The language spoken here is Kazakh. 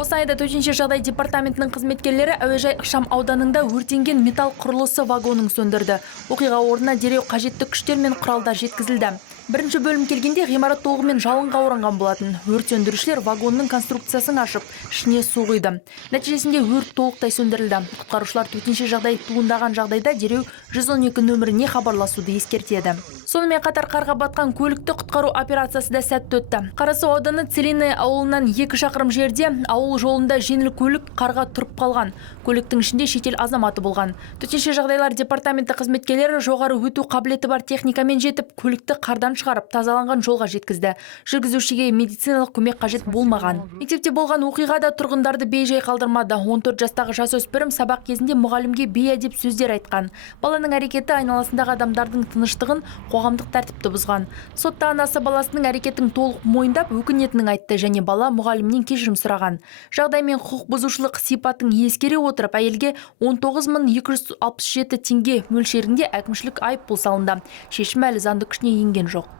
Қостанайда төтенше жағдай департаментінің қызметкерлері әуежай ықшам ауданында өртенген металл құрылысы вагонын сөндірді. Оқиға орнына дереу қажетті күштер мен құралдар жеткізілді. Бірінші бөлім келгенде ғимарат толығымен жалынға оранған болатын. Өрт сөндірушілер вагонның конструкциясын ашып, ішіне су құйды. Нәтижесінде өрт толықтай сөндірілді. Құтқарушылар төтенше жағдай туындаған жағдайда дереу 112 нөміріне хабарласуды ескертеді. Сонымен қатар қарға батқан көлікті құтқару операциясы да сәтті өтті. Қарасу ауданы Целинное ауылынан 2 шақырым жерде ауыл жолында жеңіл көлік қарға тұрып қалған. Көліктің ішінде шетел азаматы болған. Төтенше жағдайлар департаменті қызметкерлері жоғары өту қабілеті бар техникамен жетіп, көлікті қардан шығарып, тазаланған жолға жеткізді. Жүргізушіге медициналық көмек қажет болмаған. Мектепте болған оқиғада тұрғындарды бей-жай қалдырмады. 14 жастағы жасөспірім сабақ кезінде мұғалімге бейәдеп сөздер айтқан. Баланың әрекеті айналасындағы адамдардың тыныштығын, қоғамдық тәртіпті бұзған. Сотта анасы баласының әрекетін толық мойындап, өкінетінін айтты және бала мұғалімнен кешірім сұраған. Жағдай мен құқық бұзушылық сипатын ескере отырып, әйелге 19.267 теңге мөлшерінде әкімшілік айыппұл салынды. Шешім әлі заңды күшіне енген жоқ.